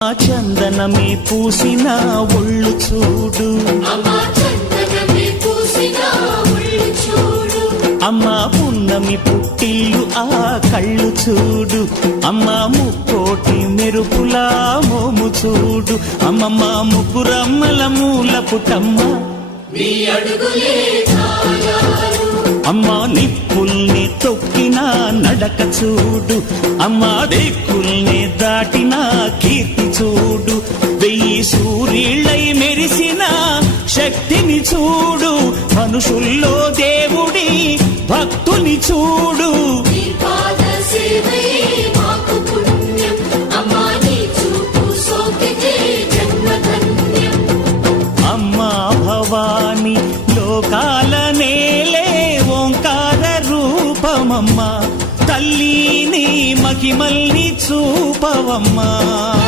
చందనమే పూసిన ఒళ్ళు చూడు, అమ్మ పున్నమి పుట్టిల్లు ఆ కళ్ళు చూడు, అమ్మ ముక్కోటి మెరుపులా మోము చూడు, అమ్మమ్మ ముగ్గురమ్మల మూల పుట్టమ్మ అమ్మ నిప్పుల్ని తొక్కిన నడక చూడు, అమ్మ దిక్కుల్ని దాటిన కీర్తి చూడు, 1000 సూర్యుళ్ళై మెరిసిన శక్తిని చూడు, మనుషుల్లో దేవుడి భక్తుని చూడు. అమ్మా భవాని లోకాల నేలే ఓంకార రూపమమ్మా, తల్లి నీ మహిమల్ని చూపవమ్మా.